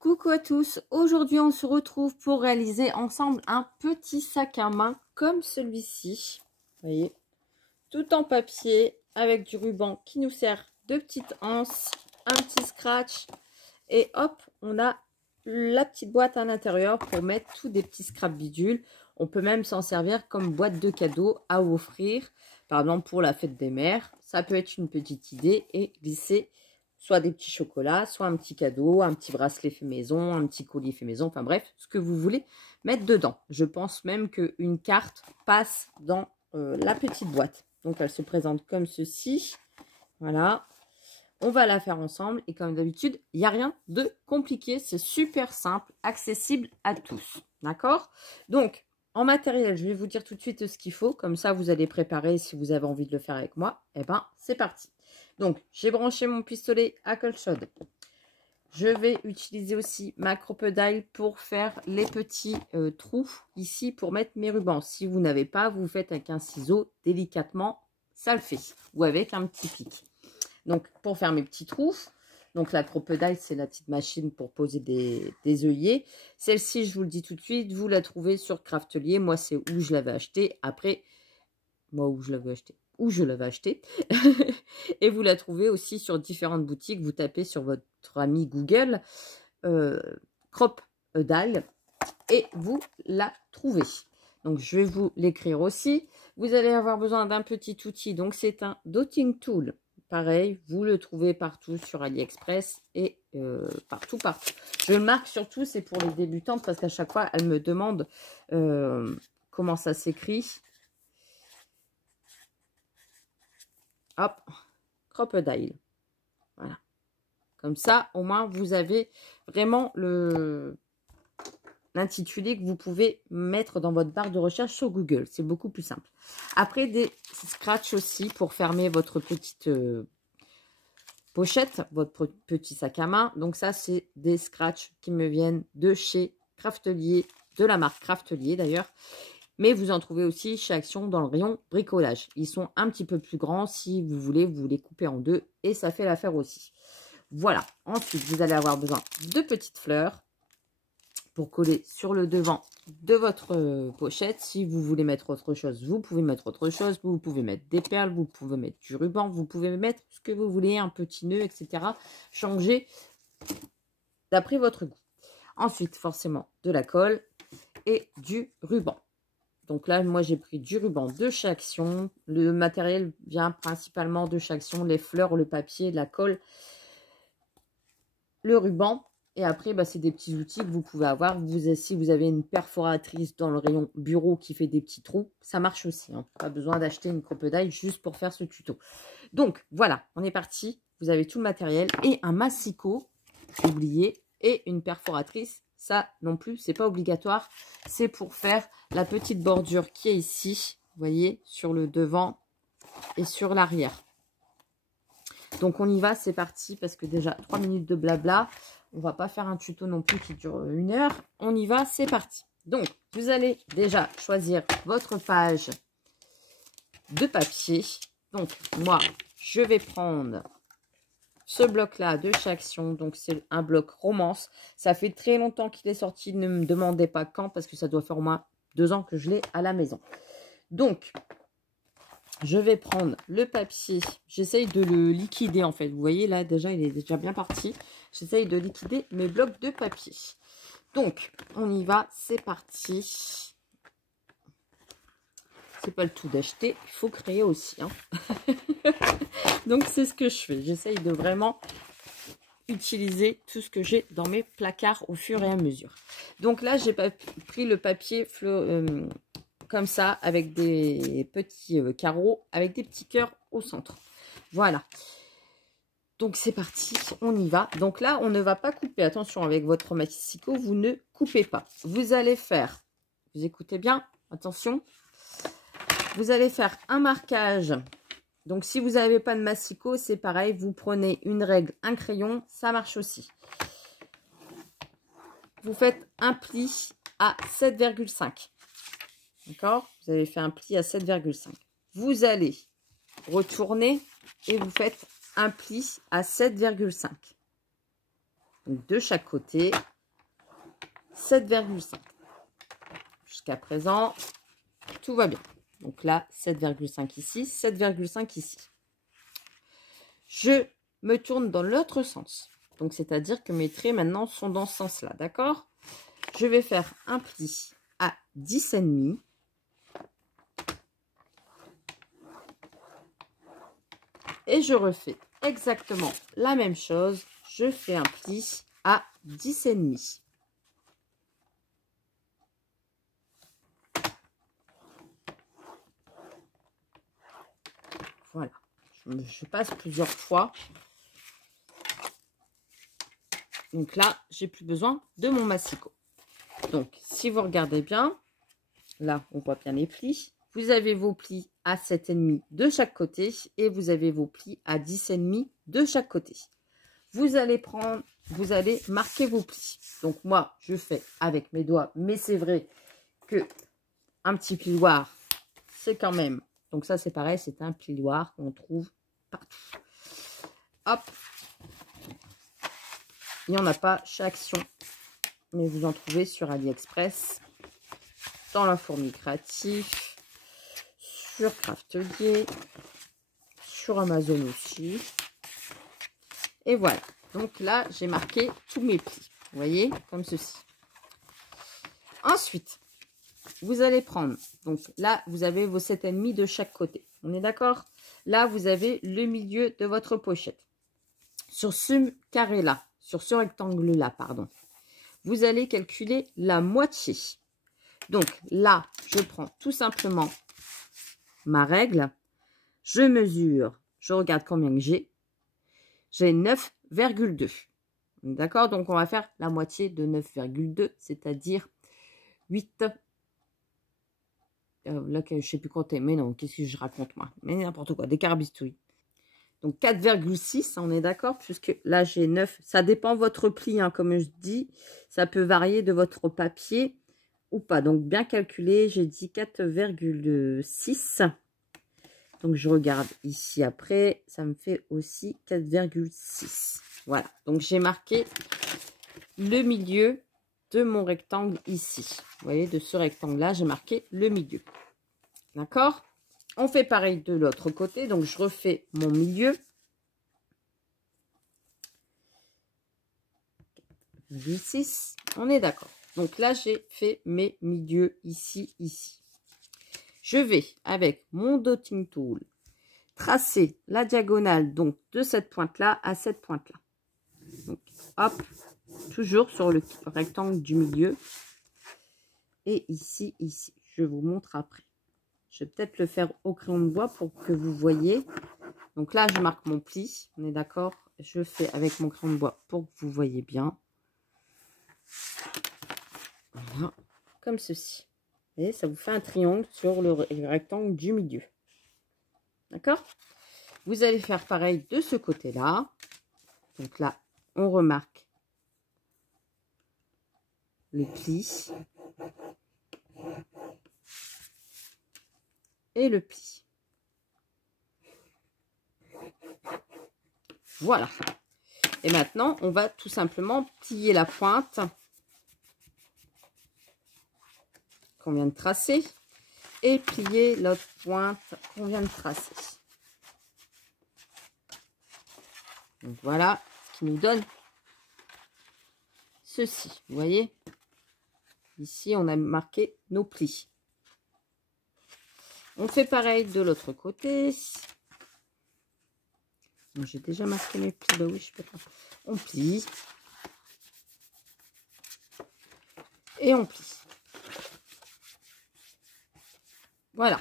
Coucou à tous, aujourd'hui on se retrouve pour réaliser ensemble un petit sac à main comme celui-ci. Vous voyez, tout en papier avec du ruban qui nous sert de petite anse, un petit scratch et hop, on a la petite boîte à l'intérieur pour mettre tous des petits scraps bidules. On peut même s'en servir comme boîte de cadeaux à offrir, par exemple pour la fête des mères. Ça peut être une petite idée et glisser soit des petits chocolats, soit un petit cadeau, un petit bracelet fait maison, un petit collier fait maison, enfin bref, ce que vous voulez mettre dedans. Je pense même qu'une carte passe dans la petite boîte. Donc elle se présente comme ceci. Voilà. On va la faire ensemble et comme d'habitude, il n'y a rien de compliqué. C'est super simple, accessible à tous. D'accord? Donc, en matériel, je vais vous dire tout de suite ce qu'il faut. Comme ça, vous allez préparer si vous avez envie de le faire avec moi. Eh ben, c'est parti. Donc, j'ai branché mon pistolet à colle chaude. Je vais utiliser aussi ma crocodile pour faire les petits trous ici pour mettre mes rubans. Si vous n'avez pas, vous faites avec un ciseau délicatement, ça le fait. Ou avec un petit pic. Donc, pour faire mes petits trous, donc la crocodile, c'est la petite machine pour poser des œillets. Celle-ci, je vous le dis tout de suite, vous la trouvez sur Craftelier. Moi, c'est où je l'avais acheté. Après, moi, où je l'avais acheté. Et vous la trouvez aussi sur différentes boutiques. Vous tapez sur votre ami Google Crocodile et vous la trouvez. Donc, je vais vous l'écrire aussi. Vous allez avoir besoin d'un petit outil. Donc, c'est un dotting tool. Pareil, vous le trouvez partout sur AliExpress et partout. Je le marque surtout, c'est pour les débutantes parce qu'à chaque fois, elles me demandent comment ça s'écrit. Hop, crocodile. Voilà. Comme ça, au moins, vous avez vraiment l'intitulé que vous pouvez mettre dans votre barre de recherche sur Google. C'est beaucoup plus simple. Après, des scratchs aussi pour fermer votre petite pochette, votre petit sac à main. Donc ça, c'est des scratchs qui me viennent de chez Craftelier, de la marque Craftelier d'ailleurs. Mais vous en trouvez aussi chez Action dans le rayon bricolage. Ils sont un petit peu plus grands. Si vous voulez, vous les coupez en deux et ça fait l'affaire aussi. Voilà. Ensuite, vous allez avoir besoin de petites fleurs pour coller sur le devant de votre pochette. Si vous voulez mettre autre chose, vous pouvez mettre autre chose. Vous pouvez mettre des perles, vous pouvez mettre du ruban, vous pouvez mettre ce que vous voulez, un petit nœud, etc. Changer d'après votre goût. Ensuite, forcément, de la colle et du ruban. Donc là, moi, j'ai pris du ruban de chez Action. Le matériel vient principalement de chez Action. Les fleurs, le papier, la colle, le ruban. Et après, bah, c'est des petits outils que vous pouvez avoir. Si vous avez une perforatrice dans le rayon bureau qui fait des petits trous, ça marche aussi. Hein. Pas besoin d'acheter une crocodile juste pour faire ce tuto. Donc, voilà, on est parti. Vous avez tout le matériel et un massicot, oublié, et une perforatrice. Ça non plus, c'est pas obligatoire. C'est pour faire la petite bordure qui est ici. Vous voyez, sur le devant et sur l'arrière. Donc, on y va, c'est parti. Parce que déjà, 3 minutes de blabla. On va pas faire un tuto non plus qui dure 1 heure. On y va, c'est parti. Donc, vous allez déjà choisir votre page de papier. Donc, moi, je vais prendre ce bloc-là de chez Action, donc c'est un bloc romance. Ça fait très longtemps qu'il est sorti, ne me demandez pas quand, parce que ça doit faire au moins 2 ans que je l'ai à la maison. Donc, je vais prendre le papier, j'essaye de le liquider en fait. Vous voyez là, déjà, il est déjà bien parti. J'essaye de liquider mes blocs de papier. Donc, on y va, c'est parti. C'est pas le tout d'acheter, il faut créer aussi. Hein. Donc, c'est ce que je fais. J'essaye de vraiment utiliser tout ce que j'ai dans mes placards au fur et à mesure. Donc là, j'ai pris le papier comme ça, avec des petits carreaux, avec des petits cœurs au centre. Voilà. Donc, c'est parti, on y va. Donc là, on ne va pas couper. Attention, avec votre massicot, vous ne coupez pas. Vous allez faire, vous écoutez bien, attention. Vous allez faire un marquage. Donc, si vous n'avez pas de massicot, c'est pareil. Vous prenez une règle, un crayon, ça marche aussi. Vous faites un pli à 7,5. D'accord? Vous avez fait un pli à 7,5. Vous allez retourner et vous faites un pli à 7,5. Donc, de chaque côté, 7,5. Jusqu'à présent, tout va bien. Donc là, 7,5 ici, 7,5 ici. Je me tourne dans l'autre sens. Donc, c'est-à-dire que mes traits maintenant sont dans ce sens-là, d'accord? Je vais faire un pli à 10,5. Et je refais exactement la même chose. Je fais un pli à 10,5. Voilà. Je passe plusieurs fois. Donc là, j'ai plus besoin de mon massicot. Donc, si vous regardez bien, là, on voit bien les plis. Vous avez vos plis à 7,5 de chaque côté et vous avez vos plis à 10,5 de chaque côté. Vous allez marquer vos plis. Donc, moi, je fais avec mes doigts, mais c'est vrai que un petit plioir, c'est quand même... Donc, ça, c'est pareil, c'est un plioir qu'on trouve partout. Hop. Il n'y en a pas chez Action, mais vous en trouvez sur AliExpress, dans la fourmi créative, sur Craftelier, sur Amazon aussi. Et voilà. Donc là, j'ai marqué tous mes plis. Vous voyez, comme ceci. Ensuite, vous allez prendre, donc là, vous avez vos 7,5 de chaque côté. On est d'accord? Là, vous avez le milieu de votre pochette. Sur ce carré-là, sur ce rectangle-là, pardon, vous allez calculer la moitié. Donc là, je prends tout simplement ma règle. Je mesure, je regarde combien que j'ai. J'ai 9,2. D'accord? Donc, on va faire la moitié de 9,2, c'est-à-dire 8. Là, je ne sais plus compter, mais non, qu'est-ce que je raconte moi? Mais n'importe quoi, des carbistouilles. Donc, 4,6, on est d'accord? Puisque là, j'ai 9. Ça dépend de votre pli, hein, comme je dis. Ça peut varier de votre papier ou pas. Donc, bien calculé, j'ai dit 4,6. Donc, je regarde ici après. Ça me fait aussi 4,6. Voilà. Donc, j'ai marqué le milieu de mon rectangle ici. Vous voyez, de ce rectangle-là, j'ai marqué le milieu. D'accord? On fait pareil de l'autre côté. Donc, je refais mon milieu. 6. On est d'accord. Donc là, j'ai fait mes milieux ici, ici. Je vais, avec mon dotting tool, tracer la diagonale donc de cette pointe-là à cette pointe-là. Donc, hop, toujours sur le rectangle du milieu. Et ici, ici. Je vous montre après. Je vais peut-être le faire au crayon de bois pour que vous voyez. Donc là, je marque mon pli. On est d'accord? Je fais avec mon crayon de bois pour que vous voyez bien. Voilà, comme ceci. Et ça vous fait un triangle sur le rectangle du milieu. D'accord? Vous allez faire pareil de ce côté-là. Donc là, on remarque le pli. Et le pli. Voilà. Et maintenant, on va tout simplement plier la pointe qu'on vient de tracer et plier l'autre pointe qu'on vient de tracer. Donc voilà ce qui nous donne ceci. Vous voyez? Ici, on a marqué nos plis. On fait pareil de l'autre côté. J'ai déjà marqué mes plis. Bah oui, je peux pas. On plie. Et on plie. Voilà.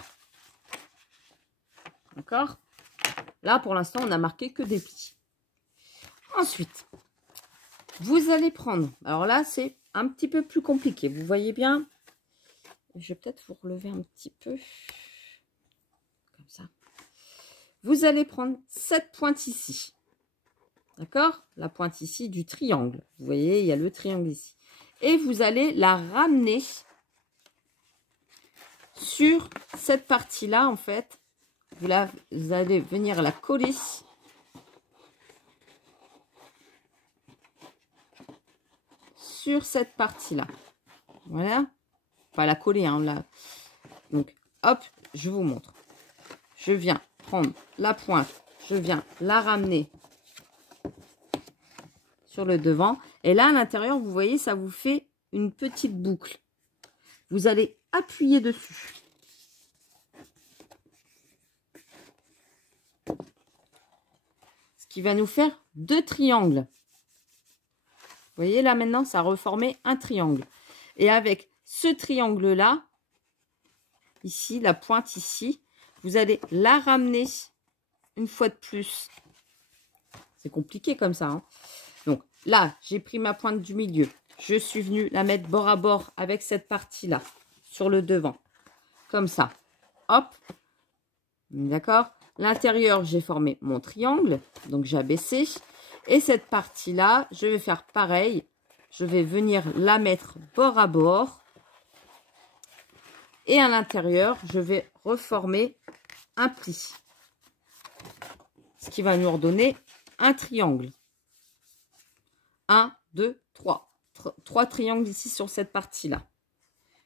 D'accord? Là, pour l'instant, on n'a marqué que des plis. Ensuite, vous allez prendre... Alors là, c'est un petit peu plus compliqué. Vous voyez bien? Je vais peut-être vous relever un petit peu. Comme ça. Vous allez prendre cette pointe ici. D'accord? La pointe ici du triangle. Vous voyez, il y a le triangle ici. Et vous allez la ramener sur cette partie-là, en fait. Vous allez venir la coller sur cette partie-là. Voilà. Pas la coller, hein, là. Donc, hop, je vous montre. Je viens prendre la pointe, je viens la ramener sur le devant. Et là, à l'intérieur, vous voyez, ça vous fait une petite boucle. Vous allez appuyer dessus. Ce qui va nous faire 2 triangles. Vous voyez, là, maintenant, ça a reformé un triangle. Et avec ce triangle-là, ici, la pointe ici, vous allez la ramener une fois de plus. C'est compliqué comme ça, hein. Donc là, j'ai pris ma pointe du milieu. Je suis venue la mettre bord à bord avec cette partie-là, sur le devant. Comme ça. Hop. D'accord? L'intérieur, j'ai formé mon triangle. Donc, j'ai abaissé. Et cette partie-là, je vais faire pareil. Je vais venir la mettre bord à bord. Et à l'intérieur, je vais reformer un pli. Ce qui va nous redonner un triangle. 1, 2, 3. 3 triangles ici sur cette partie-là.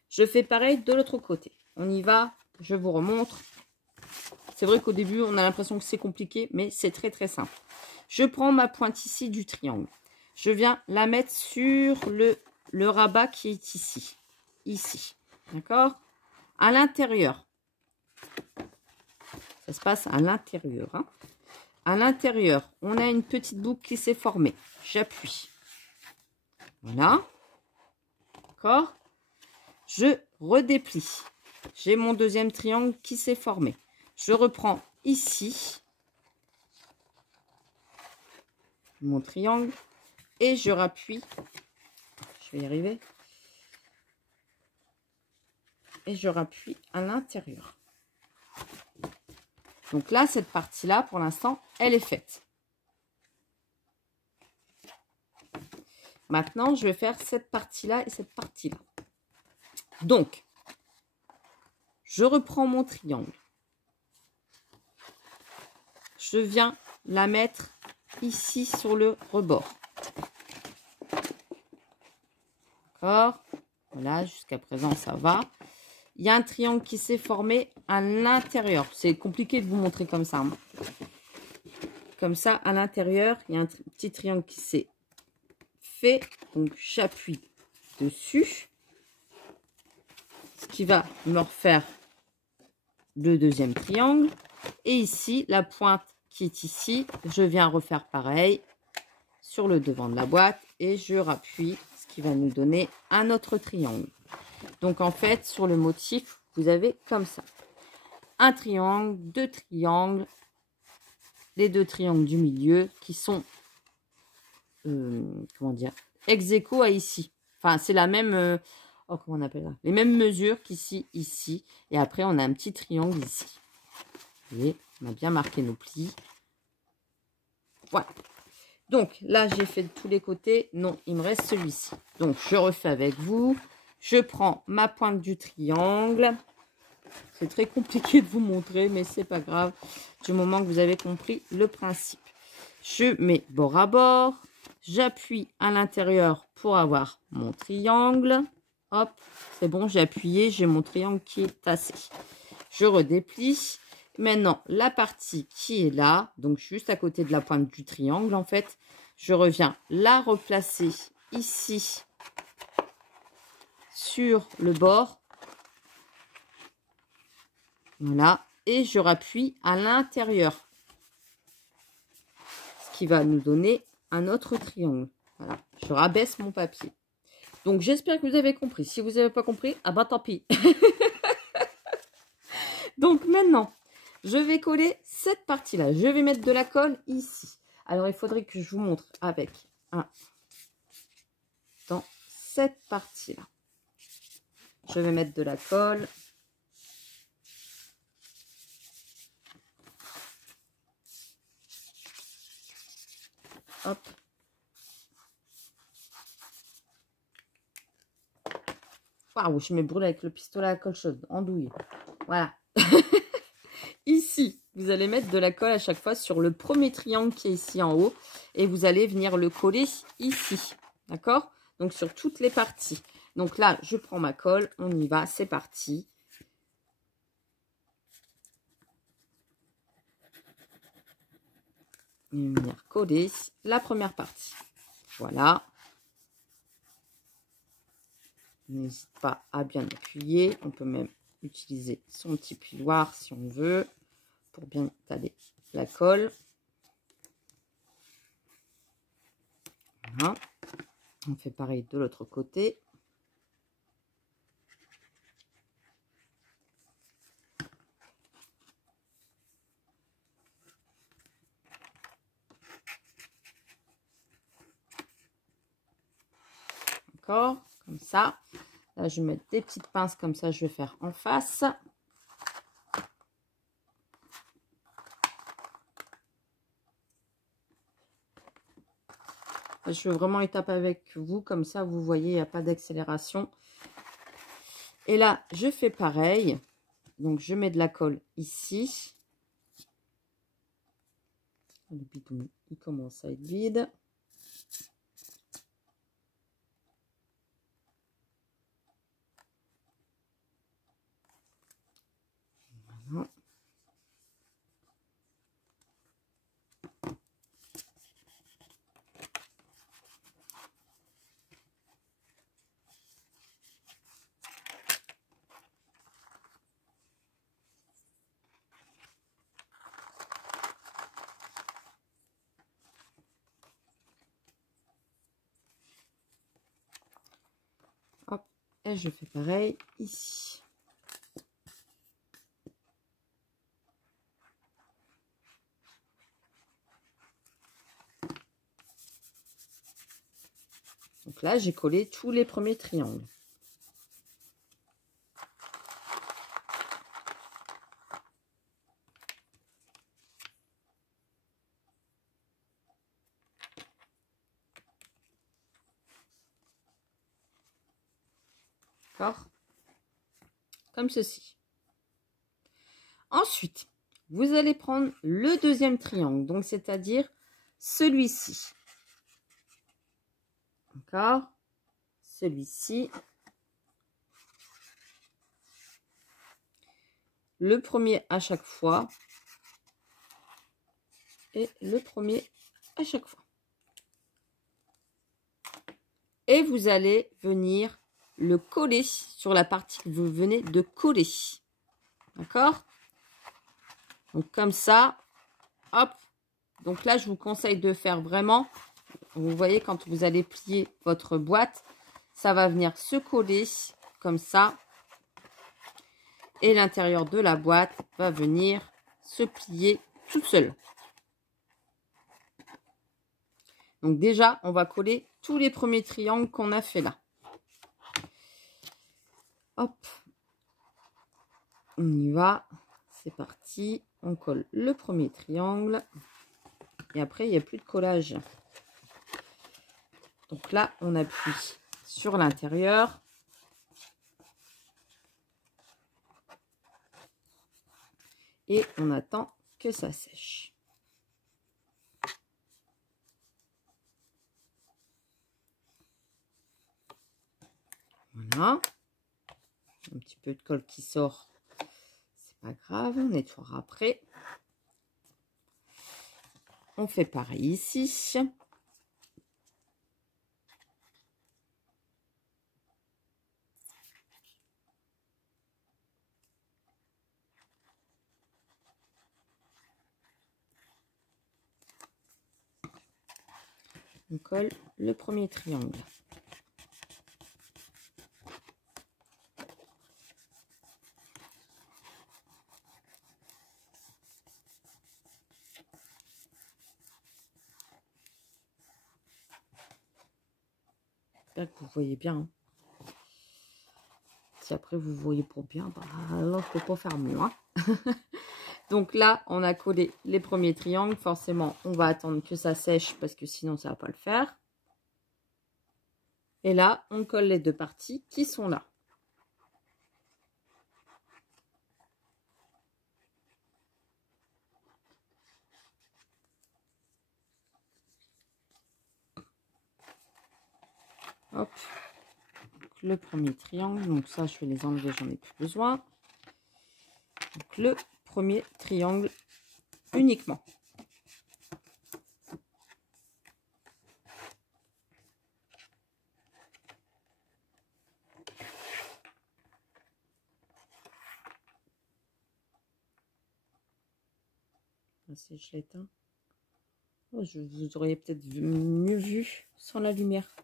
Je fais pareil de l'autre côté. On y va, je vous remontre. C'est vrai qu'au début, on a l'impression que c'est compliqué, mais c'est très très simple. Je prends ma pointe ici du triangle. Je viens la mettre sur le rabat qui est ici. Ici. D'accord? À l'intérieur. Ça se passe à l'intérieur. Hein. À l'intérieur, on a une petite boucle qui s'est formée. J'appuie. Voilà. D'accord? Je redéplie. J'ai mon deuxième triangle qui s'est formé. Je reprends ici mon triangle et je rappuie. Je vais y arriver. Et je rappuie à l'intérieur. Donc là, cette partie-là, pour l'instant, elle est faite. Maintenant, je vais faire cette partie-là et cette partie-là. Donc, je reprends mon triangle. Je viens la mettre ici sur le rebord. D'accord? Voilà, jusqu'à présent, ça va. Il y a un triangle qui s'est formé à l'intérieur. C'est compliqué de vous montrer comme ça. Hein. Comme ça, à l'intérieur, il y a un petit triangle qui s'est fait. Donc, j'appuie dessus. Ce qui va me refaire le deuxième triangle. Et ici, la pointe qui est ici, je viens refaire pareil sur le devant de la boîte. Et je rappuie, ce qui va nous donner un autre triangle. Donc, en fait, sur le motif, vous avez comme ça. Un triangle, 2 triangles, les 2 triangles du milieu qui sont, comment dire, ex aequo à ici. Enfin, c'est la même, oh, comment on appelle ça? Les mêmes mesures qu'ici, ici. Et après, on a un petit triangle ici. Vous voyez, on a bien marqué nos plis. Voilà. Donc, là, j'ai fait de tous les côtés. Non, il me reste celui-ci. Donc, je refais avec vous. Je prends ma pointe du triangle. C'est très compliqué de vous montrer, mais c'est pas grave. Du moment que vous avez compris le principe. Je mets bord à bord. J'appuie à l'intérieur pour avoir mon triangle. Hop, c'est bon, j'ai appuyé. J'ai mon triangle qui est tassé. Je redéplie. Maintenant, la partie qui est là, donc juste à côté de la pointe du triangle, en fait, je reviens la replacer ici sur le bord. Voilà. Et je rappuie à l'intérieur. Ce qui va nous donner un autre triangle. Voilà. Je rabaisse mon papier. Donc, j'espère que vous avez compris. Si vous n'avez pas compris, ah bah tant pis. Donc, maintenant, je vais coller cette partie-là. Je vais mettre de la colle ici. Alors, il faudrait que je vous montre avec dans cette partie-là. Je vais mettre de la colle. Hop. Waouh, je me brûle avec le pistolet à colle chaude. Andouille. Voilà. Ici, vous allez mettre de la colle à chaque fois sur le premier triangle qui est ici en haut. Et vous allez venir le coller ici. D'accord? donc sur toutes les parties. Donc là, je prends ma colle, on y va, c'est parti. Et venir coller la première partie. Voilà. N'hésite pas à bien appuyer. On peut même utiliser son petit plioir si on veut pour bien étaler la colle. Voilà. On fait pareil de l'autre côté. D'accord, comme ça. Là, je vais mettre des petites pinces comme ça, je vais faire en face. Je veux vraiment étape avec vous, comme ça, vous voyez, il n'y a pas d'accélération. Et là, je fais pareil. Donc, je mets de la colle ici. Le bidon, il commence à être vide. Voilà. Hop, et je fais pareil ici. Donc là, j'ai collé tous les premiers triangles. D'accord? Comme ceci. Ensuite, vous allez prendre le deuxième triangle, donc c'est-à-dire celui-ci. D'accord? Celui-ci. Le premier à chaque fois. Et le premier à chaque fois. Et vous allez venir le coller sur la partie que vous venez de coller. D'accord? Donc comme ça, hop. Donc là, je vous conseille de faire vraiment, vous voyez, quand vous allez plier votre boîte, ça va venir se coller comme ça. Et l'intérieur de la boîte va venir se plier toute seule. Donc déjà, on va coller tous les premiers triangles qu'on a fait là. Hop. On y va. C'est parti. On colle le premier triangle. Et après, il n'y a plus de collage. Donc là, on appuie sur l'intérieur. Et on attend que ça sèche. Voilà. Un petit peu de colle qui sort. C'est pas grave, on nettoiera après. On fait pareil ici. On colle le premier triangle. J'espère que vous voyez bien. Hein. Si après vous voyez pour bien, bah, alors je peux pas faire mieux. Hein. Donc là, on a collé les premiers triangles. Forcément, on va attendre que ça sèche parce que sinon, ça va pas le faire. Et là, on colle les deux parties qui sont là. Hop. Donc, le premier triangle. Donc ça, je vais les enlever, j'en ai plus besoin. Donc le premier triangle uniquement. Si je l'éteins. Oh, vous auriez peut-être mieux vu sans la lumière.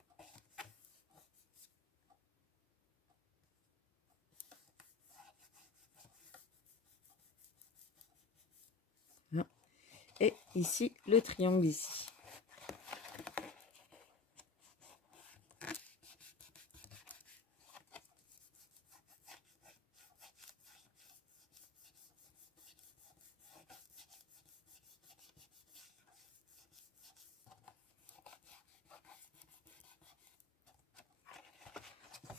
Et ici, le triangle ici.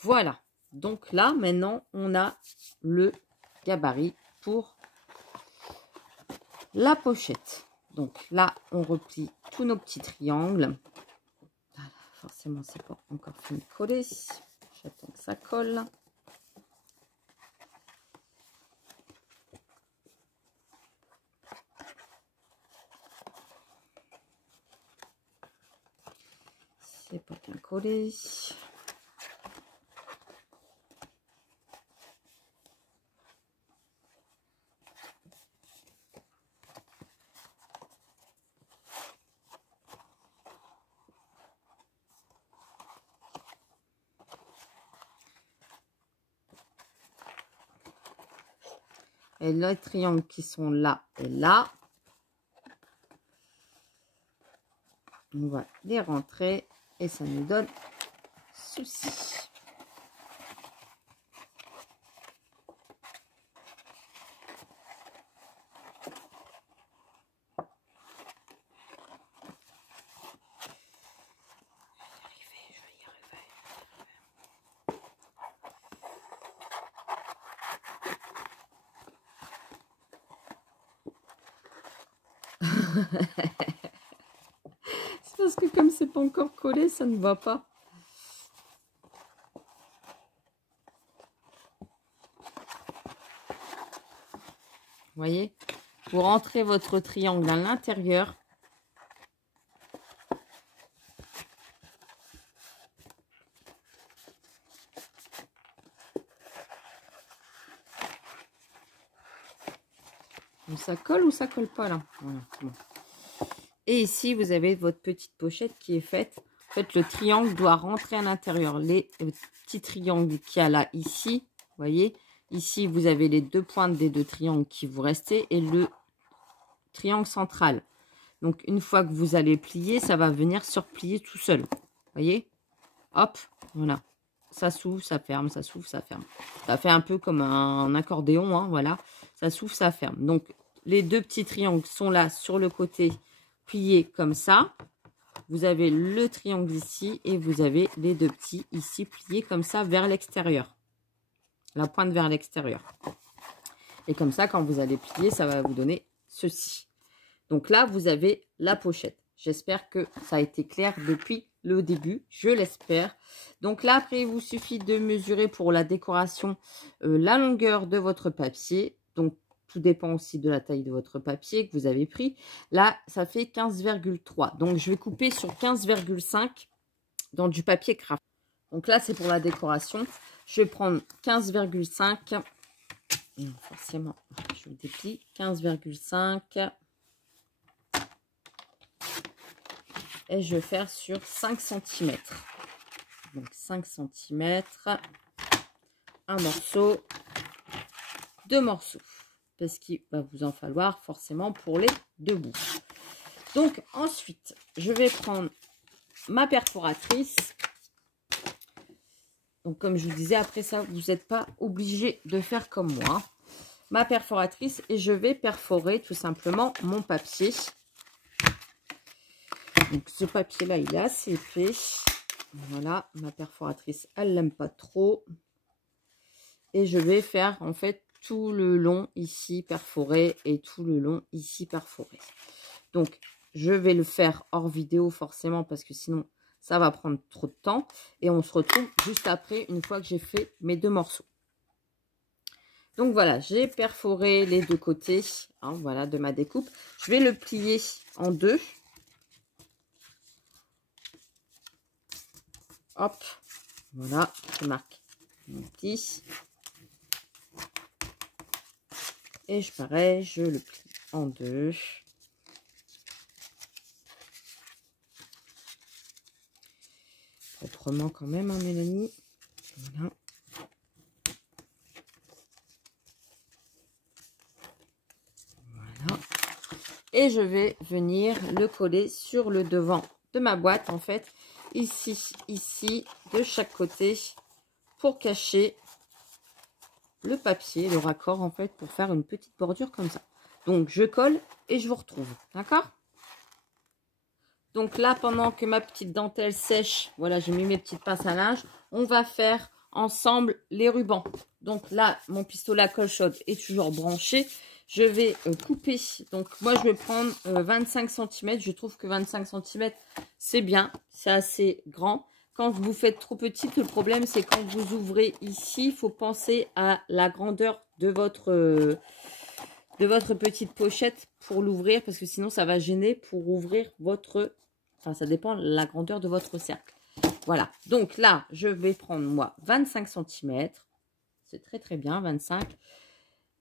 Voilà. Donc là, maintenant, on a le gabarit pour la pochette. Donc là, on replie tous nos petits triangles. Voilà, forcément, c'est pas encore fini de coller. J'attends que ça colle. C'est pas bien collé. Et les triangles qui sont là et là, on va les rentrer et ça nous donne ceci. C'est parce que comme c'est pas encore collé, ça ne va pas. Vous voyez, vous rentrez votre triangle à l'intérieur. Ça colle ou ça colle pas là. Voilà, bon. Et ici, vous avez votre petite pochette qui est faite. En fait, le triangle doit rentrer à l'intérieur. Les petits triangles qu'il y a là, ici, vous voyez. Ici, vous avez les deux pointes des deux triangles qui vous restaient et le triangle central. Donc, une fois que vous allez plier, ça va venir surplier tout seul. Vous voyez? Hop, voilà. Ça s'ouvre, ça ferme, ça s'ouvre, ça ferme. Ça fait un peu comme un accordéon, hein, voilà. Ça s'ouvre, ça ferme. Donc, les deux petits triangles sont là sur le côté, pliés comme ça. Vous avez le triangle ici et vous avez les deux petits ici pliés comme ça vers l'extérieur. La pointe vers l'extérieur. Et comme ça, quand vous allez plier, ça va vous donner ceci. Donc là, vous avez la pochette. J'espère que ça a été clair depuis le début. Je l'espère. Donc là, après, il vous suffit de mesurer pour la décoration la longueur de votre papier. Donc, tout dépend aussi de la taille de votre papier que vous avez pris. Là, ça fait 15,3. Donc, je vais couper sur 15,5 dans du papier craft. Donc là, c'est pour la décoration. Je vais prendre 15,5. Forcément, je déplie. 15,5. Et je vais faire sur 5 cm. Donc 5 cm. Un morceau. Deux morceaux. Parce qu'il va vous en falloir forcément pour les deux bouts. Donc ensuite, je vais prendre ma perforatrice. Donc comme je vous disais, après ça, vous n'êtes pas obligé de faire comme moi. Ma perforatrice et je vais perforer tout simplement mon papier. Donc ce papier là, il est assez épais. Voilà, ma perforatrice, elle l'aime pas trop. Et je vais faire en fait tout le long ici perforé et tout le long ici perforé. Donc je vais le faire hors vidéo forcément parce que sinon ça va prendre trop de temps. Et on se retrouve juste après, une fois que j'ai fait mes 2 morceaux. Donc voilà, j'ai perforé les 2 côtés, hein, voilà, de ma découpe. Je vais le plier en 2. Hop, voilà, je marque mon petit. Et pareil, je le plie en 2. Autrement quand même, hein, Mélanie. Voilà. Voilà. Et je vais venir le coller sur le devant de ma boîte, en fait. Ici, de chaque côté, pour cacher le papier, le raccord, en fait, pour faire une petite bordure comme ça. Donc, je colle et je vous retrouve. D'accord? Donc là, pendant que ma petite dentelle sèche, voilà, j'ai mis mes petites pinces à linge, on va faire ensemble les rubans. Donc là, mon pistolet à colle chaude est toujours branché. Je vais couper. Donc moi, je vais prendre 25 cm. Je trouve que 25 cm, c'est bien. C'est assez grand. Quand vous faites trop petit, le problème, c'est quand vous ouvrez ici, il faut penser à la grandeur de votre petite pochette pour l'ouvrir, parce que sinon ça va gêner pour ouvrir votre, enfin ça dépend de la grandeur de votre cercle. Voilà, donc là je vais prendre moi 25 cm, c'est très bien, 25.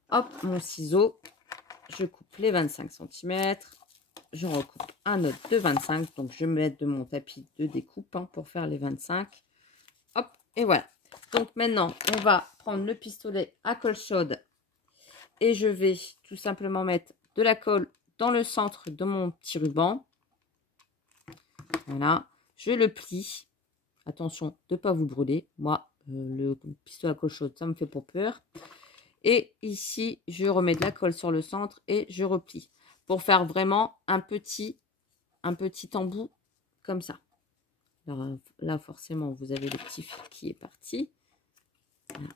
Hop, mon ciseau, je coupe les 25 cm, je recoupe un autre de 25, donc je vais mettre de mon tapis de découpe, hein, pour faire les 25. Hop, et voilà. Donc maintenant on va prendre le pistolet à colle chaude. Et je vais tout simplement mettre de la colle dans le centre de mon petit ruban. Voilà. Je le plie. Attention de ne pas vous brûler. Moi, le pistolet à colle chaude, ça me fait pas peur. Et ici, je remets de la colle sur le centre et je replie. Pour faire vraiment un petit embout comme ça. Alors, là, forcément, vous avez le petit fil qui est parti. Voilà.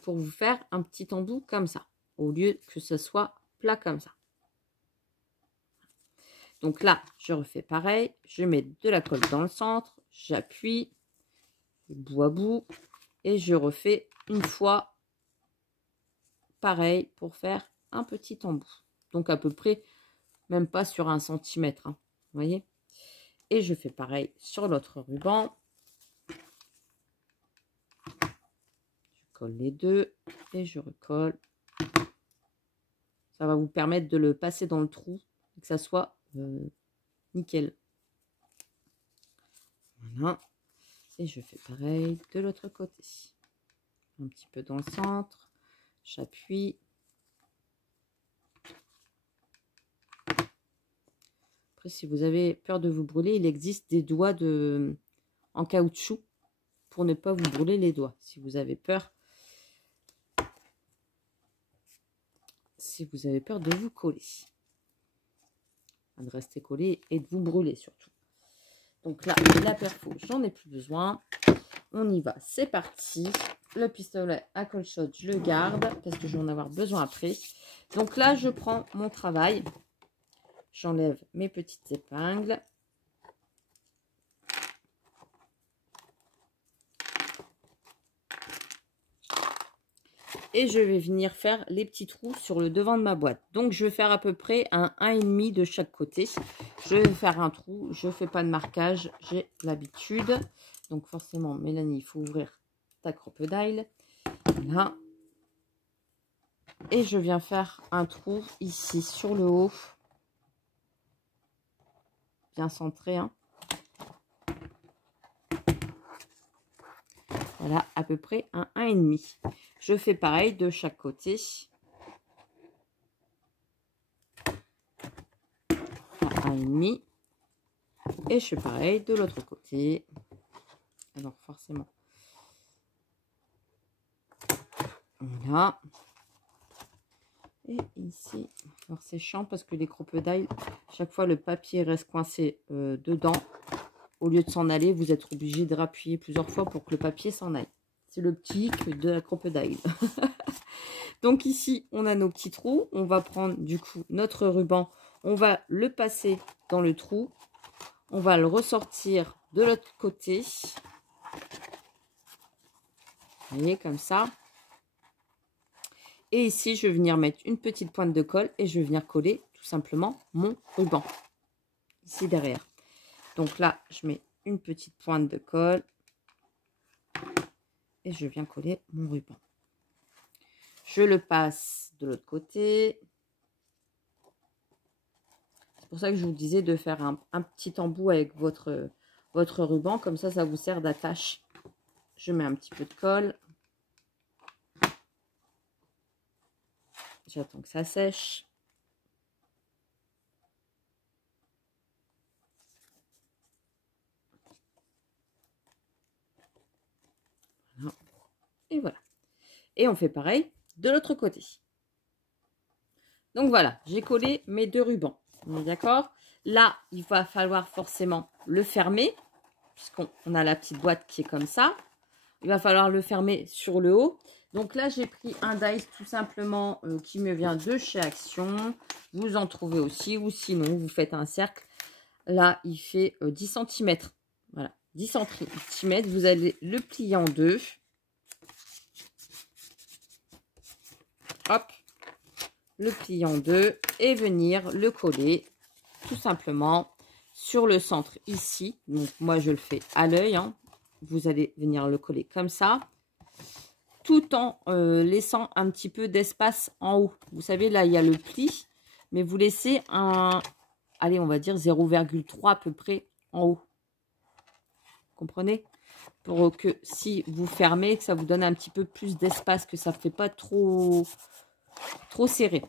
Pour vous faire un petit embout comme ça, au lieu que ce soit plat comme ça. Donc là, je refais pareil. Je mets de la colle dans le centre. J'appuie bout à bout. Et je refais une fois pareil pour faire un petit embout. Donc à peu près, même pas sur 1 cm. Hein, vous voyez? Et je fais pareil sur l'autre ruban. Je colle les deux et je recolle. Ça va vous permettre de le passer dans le trou et que ça soit nickel. Voilà. Et je fais pareil de l'autre côté. Un petit peu dans le centre. J'appuie. Après, si vous avez peur de vous brûler, il existe des doigts en caoutchouc pour ne pas vous brûler les doigts. Si vous avez peur. Si vous avez peur de vous coller. De rester collé et de vous brûler surtout. Donc là, la perfo, j'en ai plus besoin. On y va, c'est parti. Le pistolet à colle chaude, je le garde parce que je vais en avoir besoin après. Donc là, je prends mon travail. J'enlève mes petites épingles. Et je vais venir faire les petits trous sur le devant de ma boîte. Donc, je vais faire à peu près un 1,5 de chaque côté. Je vais faire un trou. Je ne fais pas de marquage. J'ai l'habitude. Donc, forcément, Mélanie, il faut ouvrir ta crocodile. Voilà. Et je viens faire un trou ici sur le haut. Bien centré, hein. Voilà, à peu près un 1,5. Je fais pareil de chaque côté. Un 1,5. Et je fais pareil de l'autre côté. Alors, forcément. Voilà. Et ici, alors c'est chiant parce que les crocodiles, chaque fois le papier reste coincé dedans. Au lieu de s'en aller, vous êtes obligé de rappuyer plusieurs fois pour que le papier s'en aille. C'est le petit hic de la crocodile. Donc ici, on a nos petits trous. On va prendre du coup notre ruban. On va le passer dans le trou. On va le ressortir de l'autre côté. Vous voyez, comme ça. Et ici, je vais venir mettre une petite pointe de colle et je vais venir coller tout simplement mon ruban. Ici derrière. Donc là, je mets une petite pointe de colle. Et je viens coller mon ruban. Je le passe de l'autre côté. C'est pour ça que je vous disais de faire un petit embout avec votre ruban. Comme ça vous sert d'attache. Je mets un petit peu de colle. J'attends que ça sèche. Voilà. Et voilà. Et on fait pareil de l'autre côté. Donc voilà, j'ai collé mes deux rubans. On est d'accord? Là, il va falloir forcément le fermer, puisqu'on a la petite boîte qui est comme ça. Il va falloir le fermer sur le haut. Donc là, j'ai pris un dies tout simplement qui me vient de chez Action. Vous en trouvez aussi, ou sinon, vous faites un cercle. Là, il fait 10 cm. Voilà, 10 cm. Vous allez le plier en deux. Hop, le plier en deux et venir le coller tout simplement sur le centre ici. Donc moi je le fais à l'œil, hein. Vous allez venir le coller comme ça, tout en laissant un petit peu d'espace en haut. Vous savez, là il y a le pli, mais vous laissez allez, on va dire 0,3 à peu près en haut. Comprenez? Pour que si vous fermez, que ça vous donne un petit peu plus d'espace, que ça ne fait pas trop serré.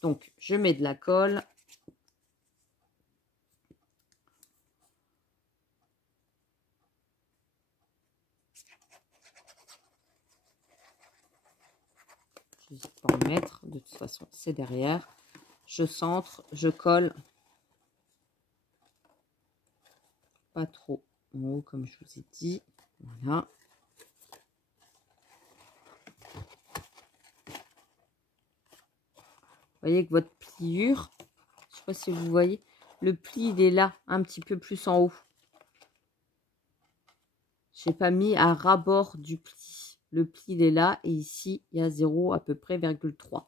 Donc, je mets de la colle. Je n'hésite pas à en mettre. De toute façon, c'est derrière. Je centre, je colle. Pas trop en haut, comme je vous ai dit. Voilà. Vous voyez que votre pliure, je ne sais pas si vous voyez, le pli, il est là, un petit peu plus en haut. Je n'ai pas mis à ras-bord du pli. Le pli, il est là, et ici, il y a 0 à peu près, 0,3.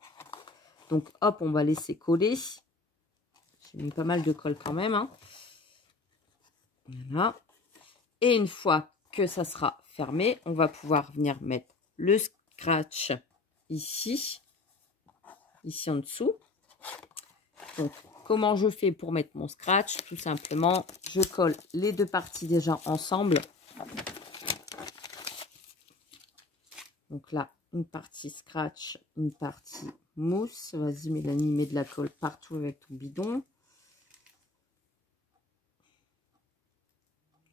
Donc, hop, on va laisser coller. J'ai mis pas mal de colle quand même, hein. Voilà. Et une fois que ça sera fermé, on va pouvoir venir mettre le scratch ici en dessous. Donc, comment je fais pour mettre mon scratch? Tout simplement, je colle les deux parties déjà ensemble. Donc là, une partie scratch, une partie mousse. Vas-y, Mélanie, mets de la colle partout avec ton bidon.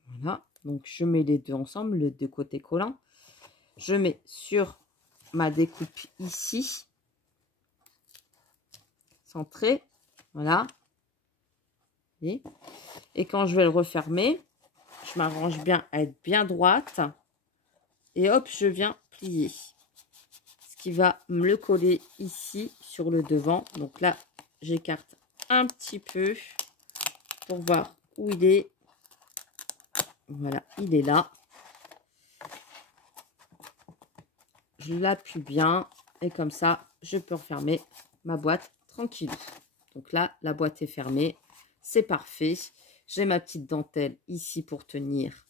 Voilà. Donc, je mets les deux ensemble, les deux côtés collants. Je mets sur ma découpe ici. Centré. Voilà. Et quand je vais le refermer, je m'arrange bien à être bien droite. Et hop, je viens plier. Ce qui va me le coller ici sur le devant. Donc là, j'écarte un petit peu pour voir où il est. Voilà, il est là. Je l'appuie bien. Et comme ça, je peux refermer ma boîte tranquille. Donc là, la boîte est fermée. C'est parfait. J'ai ma petite dentelle ici pour tenir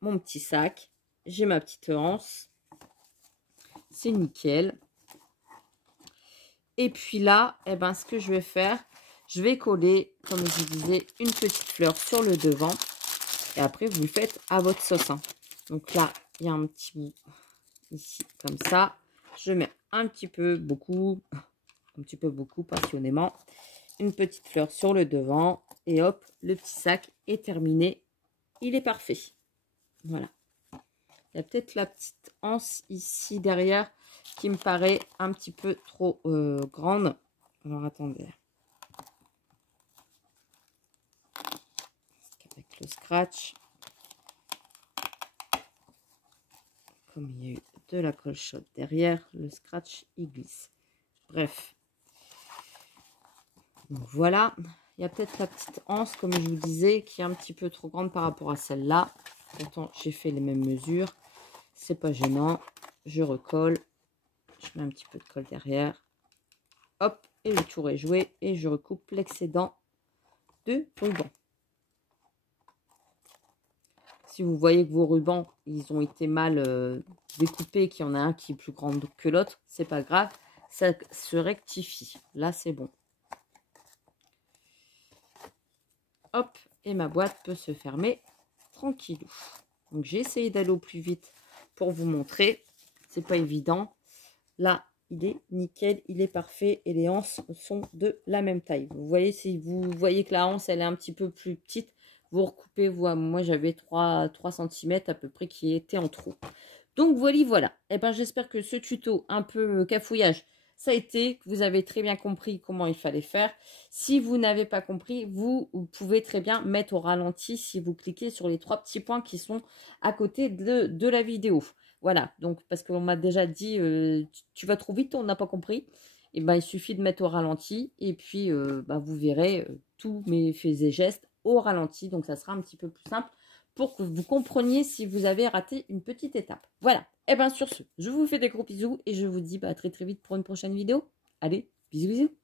mon petit sac. J'ai ma petite anse. C'est nickel. Et puis là, eh ben, ce que je vais faire, je vais coller, comme je vous disais, une petite fleur sur le devant. Et après, vous le faites à votre sauce, hein. Donc là, il y a un petit bout ici, comme ça. Je mets un petit peu beaucoup, passionnément. Une petite fleur sur le devant. Et hop, le petit sac est terminé. Il est parfait. Voilà. Il y a peut-être la petite anse ici derrière qui me paraît un petit peu trop grande. Alors, attendez. Avec le scratch, comme il y a eu de la colle chaude derrière, le scratch, il glisse. Bref. Donc, voilà. il y a peut-être la petite anse, comme je vous disais, qui est un petit peu trop grande par rapport à celle-là. Pourtant, j'ai fait les mêmes mesures. C'est pas gênant. Je recolle. Je mets un petit peu de colle derrière. Hop, et le tour est joué. Et je recoupe l'excédent de ruban. Si vous voyez que vos rubans, ils ont été mal découpés, qu'il y en a un qui est plus grand que l'autre, c'est pas grave. Ça se rectifie. Là, c'est bon. Hop, et ma boîte peut se fermer tranquillou. Donc, j'ai essayé d'aller au plus vite pour vous montrer. C'est pas évident. Là, il est nickel, il est parfait et les anses sont de la même taille. Vous voyez, si vous voyez que la anse, elle est un petit peu plus petite, vous recoupez. Moi, j'avais 3 cm à peu près qui étaient en trop. Donc, voilà. Et ben, j'espère que ce tuto un peu cafouillage, ça a été, que vous avez très bien compris comment il fallait faire. Si vous n'avez pas compris, vous pouvez très bien mettre au ralenti si vous cliquez sur les 3 petits points qui sont à côté de la vidéo. Voilà, donc parce qu'on m'a déjà dit, tu vas trop vite, on n'a pas compris. Et ben, il suffit de mettre au ralenti et puis vous verrez tous mes faits et gestes au ralenti. Donc, ça sera un petit peu plus simple pour que vous compreniez si vous avez raté une petite étape. Voilà. Et bien sur ce, je vous fais des gros bisous et je vous dis à très très vite pour une prochaine vidéo. Allez, bisous bisous.